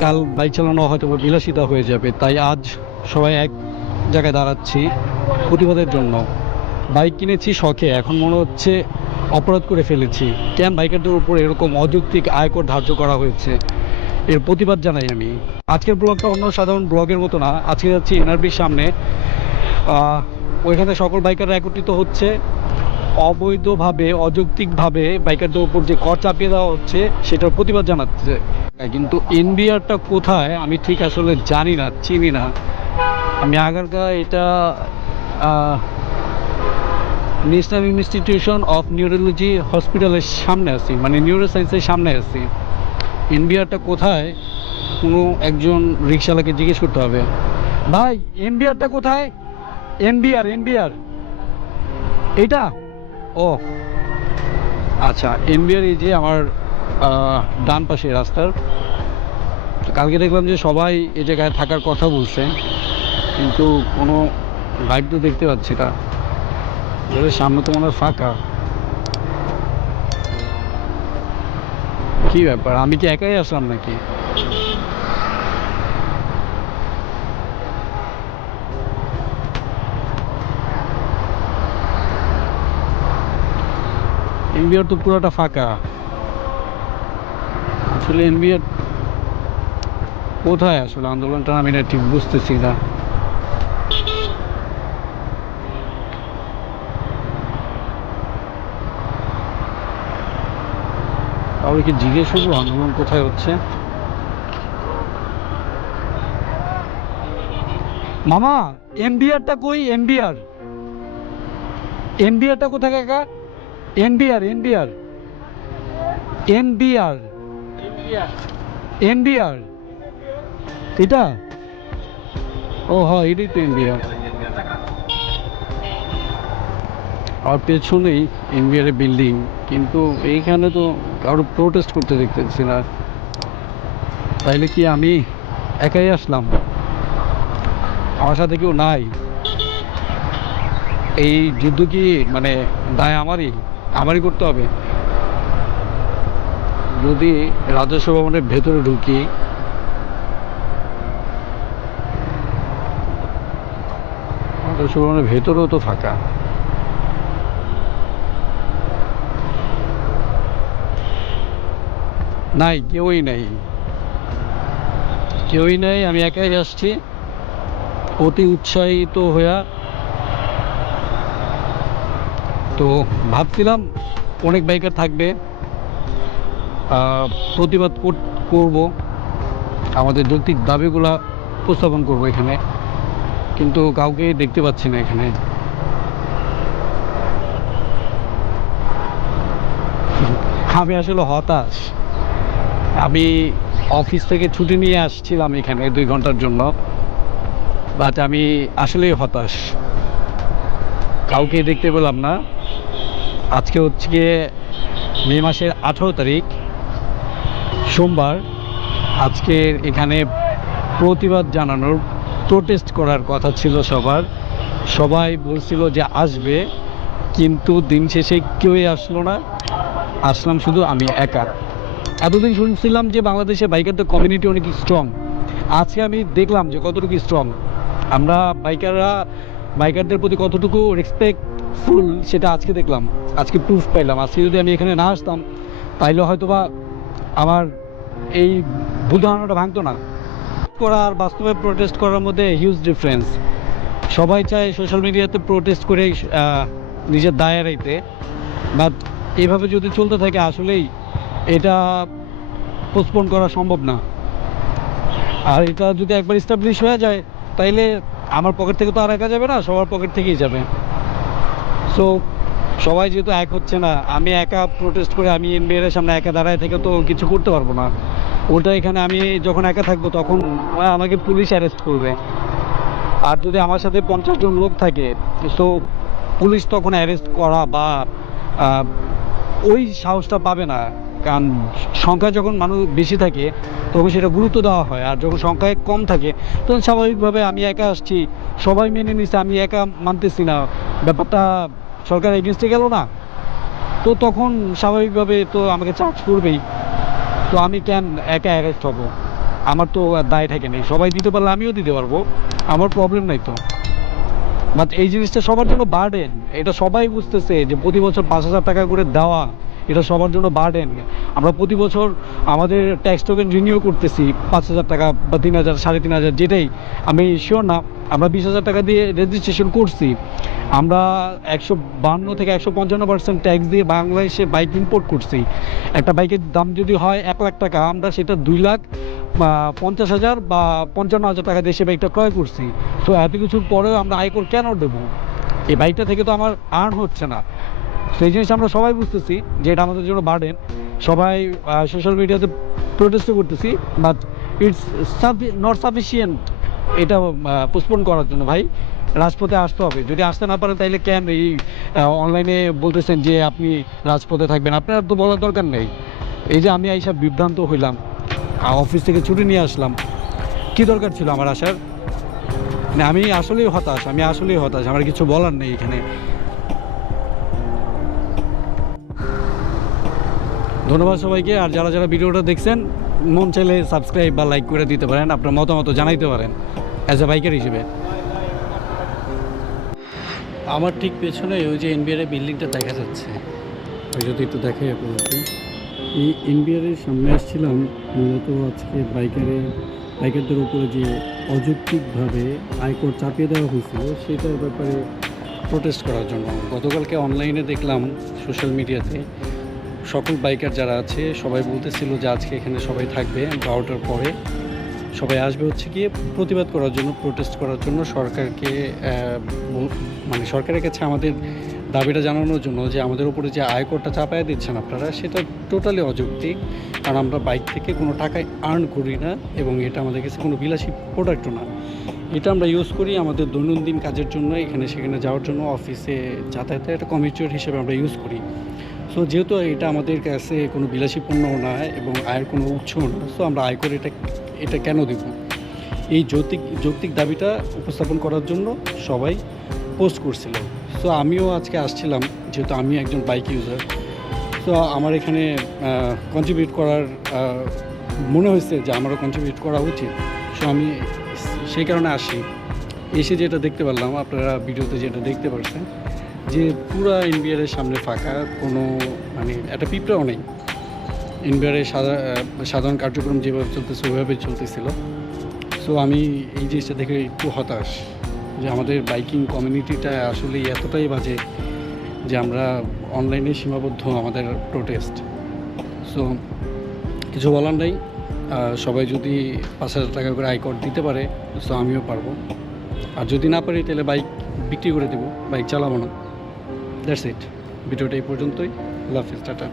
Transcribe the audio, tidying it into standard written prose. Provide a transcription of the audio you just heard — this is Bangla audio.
কাল বাইক চালানো হয়তো বা বিলাসিতা হয়ে যাবে, তাই আজ সবাই এক জায়গায় দাঁড়াচ্ছি প্রতিবাদের জন্য। বাইক কিনেছি শখে, এখন মনে হচ্ছে অপরাধ করে ফেলেছি। কেন বাইকারদের উপর এরকম অযৌক্তিক আয়কর ধার্য করা হয়েছে, এর প্রতিবাদ জানাই আমি। আজকের ব্লগটা অন্য সাধারণ ব্লগের মতো না, আজকে যাচ্ছি এনআরবির সামনে। ওইখানে সকল বাইকাররা একত্রিত হচ্ছে। অবৈধভাবে অযৌক্তিকভাবে বাইকারদের উপর যে কর চাপিয়ে দেওয়া হচ্ছে সেটার প্রতিবাদ জানাচ্ছে। কিন্তু এনবিআরটা কোথায় আমি ঠিক আসলে জানি না, চিনি না। আমি আগারগাঁ, এটা ন্যাশনাল ইনস্টিটিউশন অফ নিউরোলজি হসপিটালের সামনে আছি, মানে নিউরো সায়েন্সের সামনে আছি। এনবিআরটা কোথায় কোনো একজন রিক্সাওয়ালাকে জিজ্ঞেস করতে হবে। ভাই, এনবিআরটা কোথায়? এনবিআর, এনবিআর এইটা? ও আচ্ছা, এনবিআর এই যে আমার ডান পাশে রাস্তার। কালকে দেখলাম যে সবাই এই জায়গায় থাকার কথা বলছে, কিন্তু কোনো গাইড তো দেখতে পাচ্ছি না। এর সামনে তো মনে হয় ফাঁকা। কি ব্যাপার, আমি কি একাই আসলাম নাকি? এনবিআর তো পুরোটা ফাঁকা। আসলে এনবিআর কোথায়, আসলে আন্দোলনটা আমি না ঠিক বুঝতেছি না। তাহলে কি জিজ্ঞেস করবো আন্দোলন কোথায় হচ্ছে? মামা, এনবিআরটা কই? এনবিআর, এনবিআরটা কোথায় কাকা? এনবিআর, এনবিআর, এনবিআর, এনবিআর এটা? ও হ্যাঁ, এটাই তো এনবিআর। আর পেছনেই এনবিআর বিল্ডিং, কিন্তু এইখানে তো কারো প্রোটেস্ট করতে দেখতেছি না। তাইলে কি আমি একাই আসলাম? আমার সাথে কেউ নাই? এই যুদ্ধ কি মানে দায় আমারই আমারই করতে হবে? যদি রাজস্ব ভবনের ভেতরে ঢুকি, রাজস্ব ভবনের ভেতরেও তো ফাঁকা। নাই, কেউই নাই, কেউই নাই, আমি একাই আসছি অতি উৎসাহিত হইয়া। তো ভাবছিলাম অনেক বাইকার থাকবে, প্রতিবাদ করব, আমাদের যৌক্তিক দাবিগুলা উপস্থাপন করব এখানে, কিন্তু কাউকে দেখতে পাচ্ছি না এখানে। আমি আসলে হতাশ। আমি অফিস থেকে ছুটি নিয়ে আসছিলাম এখানে 2 ঘন্টার জন্য, বাট আমি আসলেই হতাশ। কাউকে দেখতে পেলাম না। আজকে হচ্ছে গিয়ে মে মাসের 18 তারিখ, সোমবার। আজকে এখানে প্রতিবাদ জানানোর, প্রোটেস্ট করার কথা ছিল সবার। সবাই বলছিল যে আসবে, কিন্তু দিন শেষে কেউই আসলো না। আসলাম শুধু আমি একা। এতদিন শুনছিলাম যে বাংলাদেশে বাইকারদের কমিউনিটি অনেক স্ট্রং। আজকে আমি দেখলাম যে কতটুকু স্ট্রং। আমরা বাইকাররা বাইকারদের প্রতি কতটুকু রেসপেক্টফুল সেটা আজকে দেখলাম, আজকে প্রুফ পাইলাম। আজকে যদি আমি এখানে না আসতাম তাইলে হয়তো বা আমার এই ভুল ধারণাটা ভাঙতো না। করা আর বাস্তবে প্রোটেস্ট করার মধ্যে হিউজ ডিফারেন্স। সবাই চায় সোশ্যাল মিডিয়াতে প্রোটেস্ট করে নিজের দায় এড়াইতে, বাট এইভাবে যদি চলতে থাকে আসলেই এটা পোস্টপোন করা সম্ভব না। আর এটা যদি একবার এস্টাবলিশ হয়ে যায় তাইলে আমার পকেট থেকে তো আর একা যাবে না, সবার পকেট থেকেই যাবে। সো সবাই যেহেতু এক হচ্ছে না, আমি একা প্রোটেস্ট করে আমি এনবিআর সামনে একা দাঁড়ায় থেকে তো কিছু করতে পারবো না। ওটা এখানে আমি যখন একা থাকবো তখন আমাকে পুলিশ অ্যারেস্ট করবে। আর যদি আমার সাথে 50 জন লোক থাকে, তো পুলিশ তখন অ্যারেস্ট করা বা আহ, ওই সাহসটা পাবে না। কারণ সংখ্যা যখন মানুষ বেশি থাকে তখন সেটা গুরুত্ব দেওয়া হয়, আর যখন সংখ্যায় কম থাকে তখন স্বাভাবিকভাবে আমি একা আসছি, সবাই মেনে নিচ্ছে, আমি একা মানতেছি না, ব্যাপারটা সরকার এগেনস্টে গেল না, তো তখন স্বাভাবিকভাবে তো আমাকে চার্জ করবেই। তো আমি কেন একা অ্যারেস্ট হব? আমার তো আর দায় থাকে নেই, সবাই দিতে পারলে আমিও দিতে পারবো, আমার প্রবলেম নাই তো। বাট এই জিনিসটা সবার জন্য বার্ডেন, এটা সবাই বুঝতেছে যে প্রতি বছর 5,000 টাকা করে দেওয়া এটা সবার জন্য বার্ডেন। আমরা প্রতি বছর আমাদের ট্যাক্স টোকেন রিনিউ করতেছি 5,000 টাকা বা 3,000 3,500 যেটাই, আমি শিওর না। আমরা 20,000 টাকা দিয়ে রেজিস্ট্রেশন করছি, আমরা 152 থেকে 155% ট্যাক্স দিয়ে বাংলাদেশে বাইক ইম্পোর্ট করছি। একটা বাইকের দাম যদি হয় 1,00,000 টাকা, আমরা সেটা 2,50,000 বা 55,000 টাকা দিয়ে সে বাইকটা ক্রয় করছি। তো এত কিছুর পরেও আমরা আয়কর কেন দেবো? এই বাইকটা থেকে তো আমার আর্ন হচ্ছে না। সেই জিনিসটা আমরা সবাই বুঝতেছি যে এটা আমাদের জন্য বার্ডেন। সবাই সোশ্যাল মিডিয়াতে প্রোটেস্টও করতেছি, বাট ইটস নট সাফিসিয়েন্ট এটা পোস্টপোন করার জন্য। ভাই রাজপথে আসতে হবে, যদি আসতে না পারেন তাইলে কেন এই অনলাইনে বলতেছেন যে আপনি রাজপথে থাকবেন? আপনার তো বলার দরকার নেই। এই যে আমি এইসব বিভ্রান্ত হইলাম, অফিস থেকে ছুটি নিয়ে আসলাম, কি দরকার ছিল আমার আসার? মানে আমি আসলেই হতাশ, আমার কিছু বলার নেই এখানে। ধন্যবাদ সবাইকে। আর যারা যারা ভিডিওটা দেখছেন, মন চাইলে সাবস্ক্রাইব বা লাইক করে দিতে পারেন, আপনার মতামত জানাইতে পারেন অ্যাজ এ বাইকার হিসেবে। আমার ঠিক পেছনে ওই যে এনবিআর বিল্ডিংটা দেখা যাচ্ছে, ওই যদি একটু দেখাই আপনাদেরকে। এই এনবিআরের সামনে আসছিলাম মূলত আজকে বাইকারদের উপরে যে অযৌক্তিকভাবে আয়কর চাপিয়ে দেওয়া হয়েছিল সেটার ব্যাপারে প্রোটেস্ট করার জন্য। গতকালকে অনলাইনে দেখলাম সোশ্যাল মিডিয়াতে সকল বাইকার যারা আছে সবাই বলতেছিল যে আজকে এখানে সবাই থাকবে 12টার পরে, সবাই আসবে হচ্ছে গিয়ে প্রতিবাদ করার জন্য, প্রোটেস্ট করার জন্য, সরকারকে মানে সরকারের কাছে আমাদের দাবিটা জানানোর জন্য যে আমাদের উপরে যে আয়করটা চাপায় দিচ্ছেন আপনারা, সেটা টোটালি অযৌক্তিক। কারণ আমরা বাইক থেকে কোনো টাকায় আর্ন করি না এবং এটা আমাদের কাছে কোনো বিলাসী প্রোডাক্টও না। এটা আমরা ইউজ করি আমাদের দৈনন্দিন কাজের জন্য, এখানে সেখানে যাওয়ার জন্য, অফিসে যাতায়াতে একটা কমিউটার হিসেবে আমরা ইউজ করি। সো যেহেতু এটা আমাদের কাছে কোনো বিলাসী পণ্যও না এবং আয়ের কোনো উৎসও না, সো আমরা আয়কর এটা কেন দেব? এই যৌক্তিক দাবিটা উপস্থাপন করার জন্য সবাই পোস্ট করছিল। সো আমিও আজকে আসছিলাম, যেহেতু আমি একজন বাইক ইউজার, সো আমার এখানে কন্ট্রিবিউট করার মনে হয়েছে যে আমারও কন্ট্রিবিউট করা উচিত। সো আমি সেই কারণে আসি। এসে যেটা দেখতে পারলাম, আপনারা ভিডিওতে যেটা দেখতে পাচ্ছেন, যে পুরো এনবিআরের সামনে ফাঁকা, কোনো মানে একটা পিঁপড়াও নেই। এনবিআরের সাধারণ কার্যক্রম যেভাবে চলতেছে ওইভাবে চলতেছিল। সো আমি এই জিনিসটা দেখে একটু হতাশ যে আমাদের বাইকিং কমিউনিটিটা আসলে এতটাই বাজে যে আমরা অনলাইনে সীমাবদ্ধ আমাদের প্রোটেস্ট। সো কিছু বলার নেই, সবাই যদি 5,000 টাকা করে আয়কর দিতে পারে, সো আমিও পারবো। আর যদি না পারি তাহলে বাইক বিক্রি করে দেবো, বাইক চালাবো না। That's it. ভিডিওটা এই পর্যন্তই। আল্লাহ হাফিজ, টাটা।